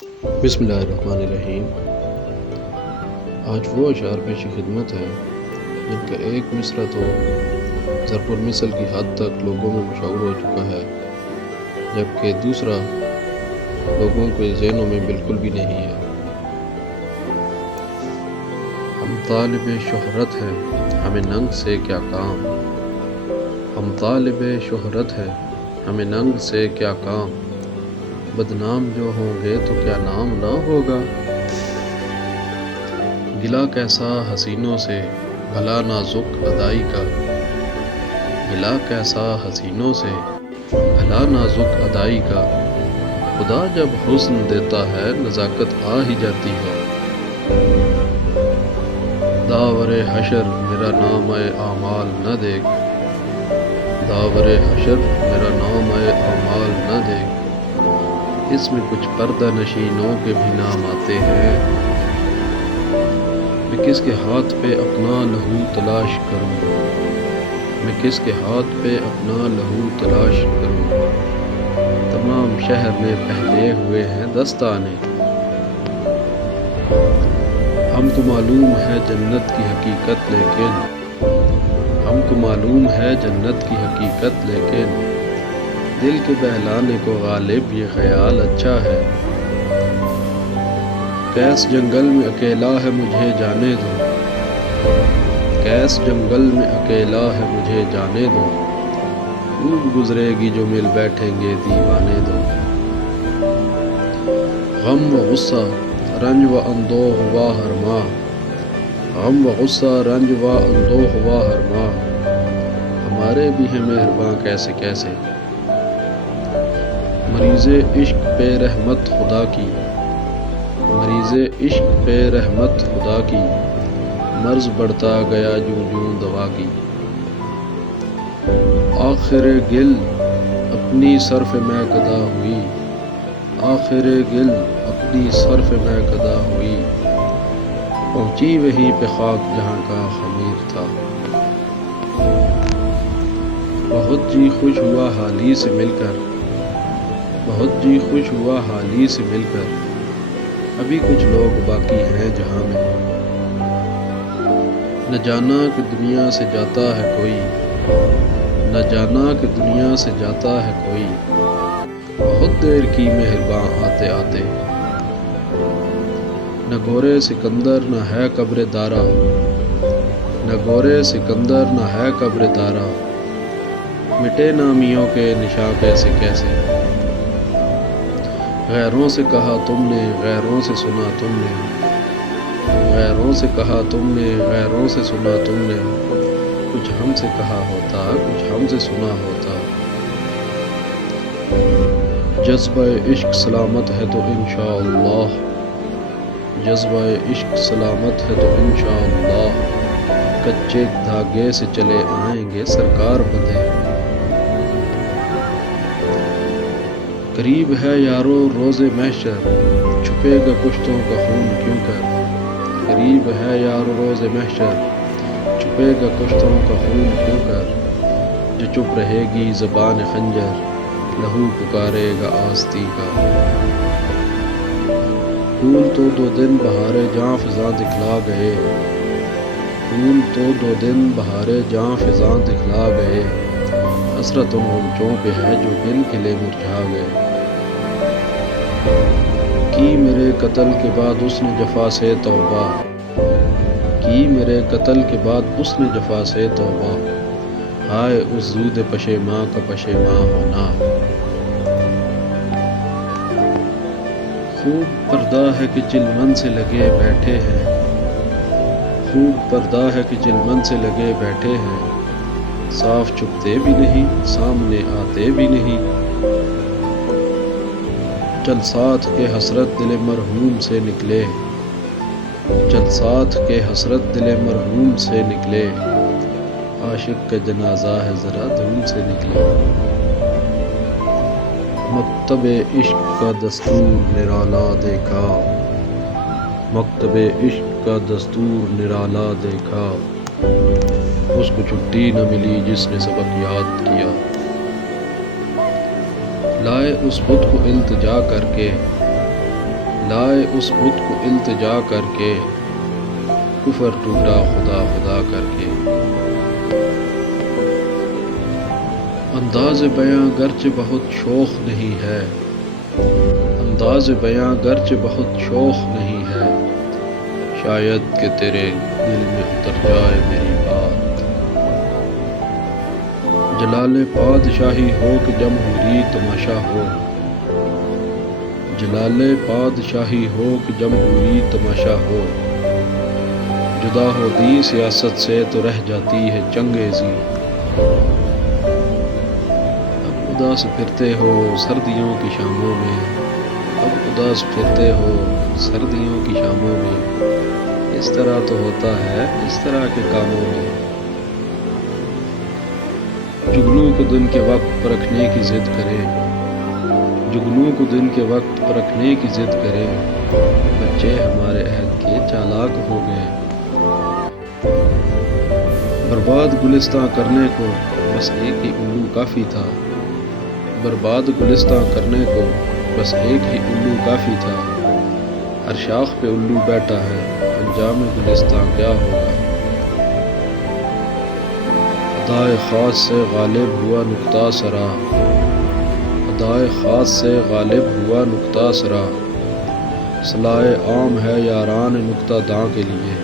بسم اللہ الرحمن الرحیم۔ آج وہ اشعار پیش خدمت ہے جن کا ایک مصرع تو ضرب المثل کی حد تک لوگوں میں مشہور ہو چکا ہے، جبکہ دوسرا لوگوں کے ذہنوں میں بالکل بھی نہیں ہے۔ ہم طالب شہرت ہے ہمیں ننگ سے کیا کام، ہم طالب شہرت ہے ہمیں ننگ سے کیا کام، بدنام جو ہوں گے تو کیا نام نہ ہوگا، گلہ کیسا حسینوں سے بھلا نازک ادائی کا، گلہ کیسا حسینوں سے بھلا نازک ادائی کا، خدا جب حسن دیتا ہے نزاکت آ ہی جاتی ہے، داور حشر میرا نام اعمال نہ دیکھ، داور حشر میرا نام اعمال نہ دیکھ، اس میں کچھ پردہ نشینوں کے بھی نام آتے ہیں، میں کس کے ہاتھ پہ اپنا لہو تلاش کروں، میں کس کے ہاتھ پہ اپنا لہو تلاش کروں، تمام شہر میں پہلے ہوئے ہیں دستانے، ہم کو معلوم ہے جنت کی حقیقت لیکن، ہم کو معلوم ہے جنت کی حقیقت لیکن، دل کے بہلانے کو غالب یہ خیال اچھا ہے، کیس جنگل میں اکیلا ہے مجھے جانے دو، کیس جنگل میں اکیلا ہے مجھے جانے دو، خوب گزرے گی جو مل بیٹھیں گے دیوانے دو، غم و غصہ رنج و اندوہ ہوا ہر ماہ، غم و غصہ رنج و اندوہ ہوا ہر ماہ، ہمارے بھی ہیں مہرباں کیسے کیسے، مریض عشق پہ رحمت خدا کی، مریض عشق پہ رحمت خدا کی، مرض بڑھتا گیا جوں جوں دوا کی، آخر گل اپنی صرف میں قضا ہوئی، آخر گل اپنی صرف میں قضا ہوئی، پہنچی وہی پہ خاک جہاں کا خمیر تھا، بہت جی خوش ہوا حالی سے مل کر، بہت جی خوش ہوا حالی سے مل کر، ابھی کچھ لوگ باقی ہیں جہاں میں، نہ جانا کہ دنیا سے جاتا ہے کوئی، نہ جانا کہ دنیا سے جاتا ہے کوئی، بہت دیر کی مہرباں آتے آتے، نہ گورے سکندر نہ ہے قبر دارا، نہ گورے سکندر نہ ہے قبر دارا، مٹے نامیوں کے نشاں کیسے کیسے، غیروں سے کہا تم نے غیروں سے سنا تم نے، غیروں سے کہا تم نے غیروں سے سنا تم نے، کچھ ہم سے کہا ہوتا کچھ ہم سے سنا ہوتا، جذبہ عشق سلامت ہے تو انشاءاللہ، جذبہ عشق سلامت ہے تو انشاءاللہ، کچے دھاگے سے چلے آئیں گے سرکار بندھے، قریب ہے یارو روز محشر چھپے گا کشتوں کا خون کیوں کر، قریب ہے یارو روز محشر چھپے گا کشتوں کا خون کیوں کر، جو چپ رہے گی زبان خنجر لہو پکارے گا آستی کا، پھول تو دو دن بہارے جاں فضاں دکھلا گئے، پھول تو دو دن بہارے جاں فضاں دکھلا گئے، حسرت ان غنچوں پہ ہے جو بن کھلے مرجھا گئے، کی میرے قتل کے بعد اس نے جفا سے توبہ، کی میرے قتل کے بعد اس نے جفا سے توبہ، ہائے اس زود پشیماں کا پشیماں ہونا، خوب پردہ ہے کہ چلمن سے لگے بیٹھے ہیں، خوب پردہ ہے کہ چلمن سے لگے بیٹھے ہیں، صاف چھپتے بھی نہیں سامنے آتے بھی نہیں، چل ساتھ کے حسرت دل مرحوم سے نکلے، چل ساتھ کے حسرت دل مرحوم سے نکلے، عاشق کا جنازہ ہے ذرا دھوم سے نکلے، مکتب عشق کا دستور نرالا دیکھا، مکتب عشق کا دستور نرالا دیکھا، اس کو چھٹی نہ ملی جس نے سبق یاد کیا، لائے اس بت کو التجا کر کے، لائے اس بت کو التجا کر کے، کفر ٹوٹا خدا خدا کر کے۔ انداز بیاں گرچہ بہت شوخ نہیں ہے، انداز بیاں گرچہ بہت شوخ نہیں ہے، شاید کہ تیرے دل میں اتر جائے میری بات۔ جلال پادشاہی ہو کہ جمہوری تماشا ہو، جلال پادشاہی ہو کہ جمہوری تماشا ہو، جدا ہو دی سیاست سے تو رہ جاتی ہے چنگیزی۔ اب اداس پھرتے ہو سردیوں کی شاموں میں، اب اداس پھرتے ہو سردیوں کی شاموں میں، اس طرح تو ہوتا ہے اس طرح کے کاموں میں۔ جگنوں کو دن کے وقت پرکھنے کی ضد کریں، جگنوں کو دن کے وقت پرکھنے کی ضد کریں، بچے ہمارے عہد کے چالاک ہو گئے۔ برباد گلستاں کرنے کو بس ایک ہی الو کافی تھا، برباد گلستاں کرنے کو بس ایک ہی الو کافی تھا، ہر شاخ پہ الو بیٹھا ہے انجام گلستاں کیا ہوگا۔ ادائے خاص سے غالب ہوا نکتہ سرا، ادائے خاص سے غالب ہوا نکتہ سرا، صلاح عام ہے یاران نکتہ داں کے لیے۔